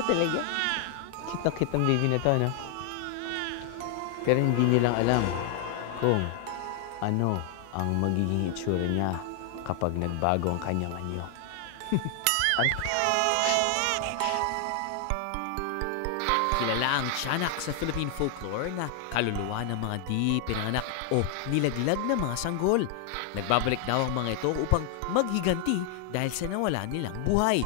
mo talaga. Cute na cute ang baby na to, no? Pero hindi nilang alam kung ano ang magiging itsura niya kapag nagbago ang kanyang anyo. Kilala ang tiyanak sa Philippine folklore na kaluluwa ng mga di pinanganak o nilaglag na mga sanggol. Nagbabalik daw ang mga ito upang maghiganti dahil sa nawala nilang buhay.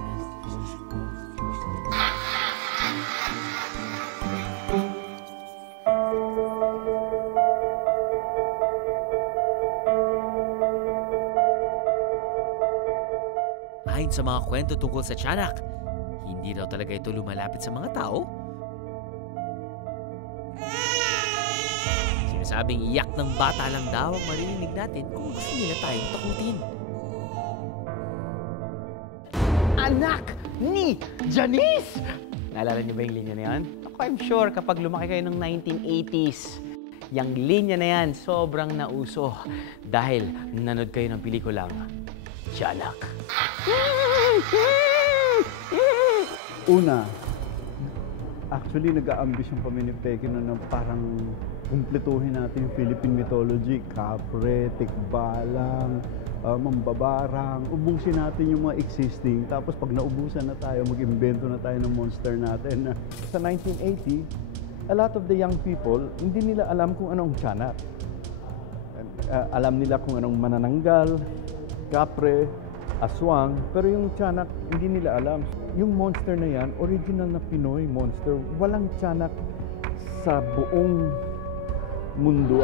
Ayon sa mga kwento tungkol sa tiyanak, hindi daw talaga ito lumalapit sa mga tao. Sinasabing iyak ng bata lang daw ang maririnig natin kung gusto nila tayong takutin. Anak ni Janice! Naalala niyo ba yung linya na yan? Ako, I'm sure kapag lumaki kayo ng 1980s, yung linya na yan sobrang nauso dahil nanood kayo ng pelikulang Tiyanak. Una, actually nag-a-ambisyon kami ni Peke na parang kumpletuhin natin yung Philippine mythology, kapre, tikbalang, mambabarang, ubusin natin yung mga existing. Tapos pag naubusan na tayo, mag-imbento na tayo ng monster natin. Sa 1980, a lot of the young people, hindi nila alam kung anong tiyanak. Alam nila kung anong manananggal, kapre, aswang, pero yung tiyanak, hindi nila alam. Yung monster na yan, original na Pinoy monster. Walang tiyanak sa buong mundo.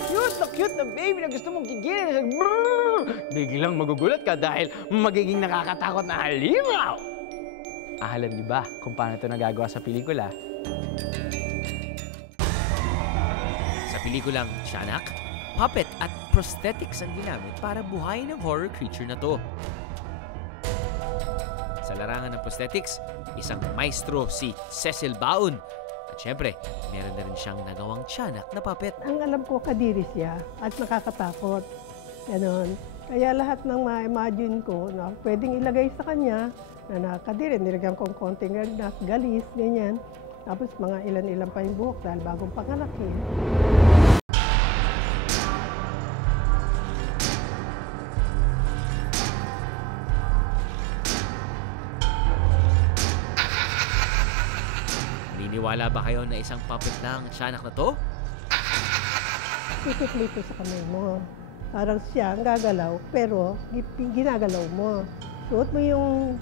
Cute na cute na baby na gusto mong gigilin. Biglang magugulat ka dahil magiging nakakatakot na halimaw. Alam niyo ba kung paano ito nagagawa sa pelikula? Sa pelikulang Tiyanak, puppet at prosthetics ang ginamit para buhayin ang horror creature na to. Sa larangan ng prosthetics, isang maestro si Cecil Baon. At syempre, meron na rin siyang nagawang tiyanak na puppet. Ang alam ko, kadiri siya at nakakatakot. Ganon. Kaya lahat ng ma-imagine ko na pwedeng ilagay sa kanya na nakakadiri. Nilagyan kong konting galis, ganyan. Tapos mga ilan-ilan pa yung buhok dahil bagong panganak eh. Niniwala ba kayo na isang puppet lang ang tiyanak na to? Ikuklito sa kamay mo. Parang siya ang gagalaw, pero ginagalaw mo. Suot mo yung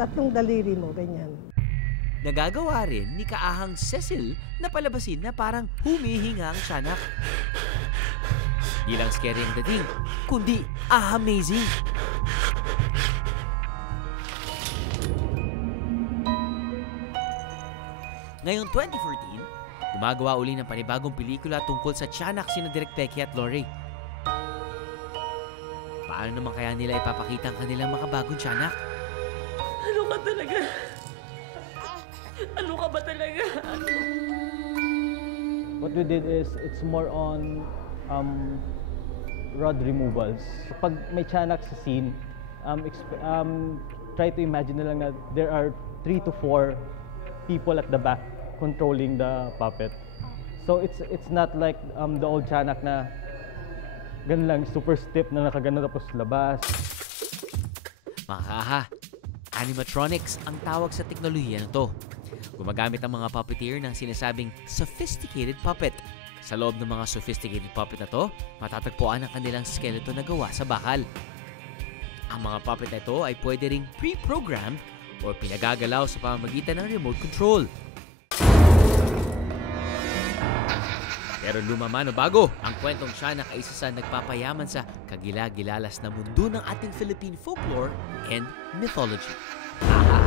tatlong daliri mo, ganyan. Nagagawa rin ni kaahang Cecil na palabasin na parang humihinga ang tiyanak. Di lang scary ang dating, kundi amazing! Ngayong 2014, gumagawa uli ng panibagong pelikula tungkol sa tiyanak sina Direk Peke at Lori. Paano naman kaya nila ipapakita ang kanilang makabagong tiyanak? Ano ka talaga? Ano ka ba talaga? Ano? What we did is, it's more on rod removals. Pag may tiyanak sa scene, try to imagine na lang na there are 3 to 4 people at the back controlling the puppet. So it's not like the old tiyanak na ganun lang, super stiff na nakagano tapos labas. Mga kaha, animatronics ang tawag sa teknolohiya na to. Gumagamit ang mga puppeteer ng sinasabing sophisticated puppet. Sa loob ng mga sophisticated puppet na to, matatagpuan ang kanilang skeleton na gawa sa bakal. Ang mga puppet na ito ay pwede ring pre-programmed o pinagagalaw sa pamamagitan ng remote control. Pero lumaman o bago, ang kwentong tiyanak ay isa sa nagpapayaman sa kagila-gilalas na mundo ng ating Philippine folklore and mythology. Aha!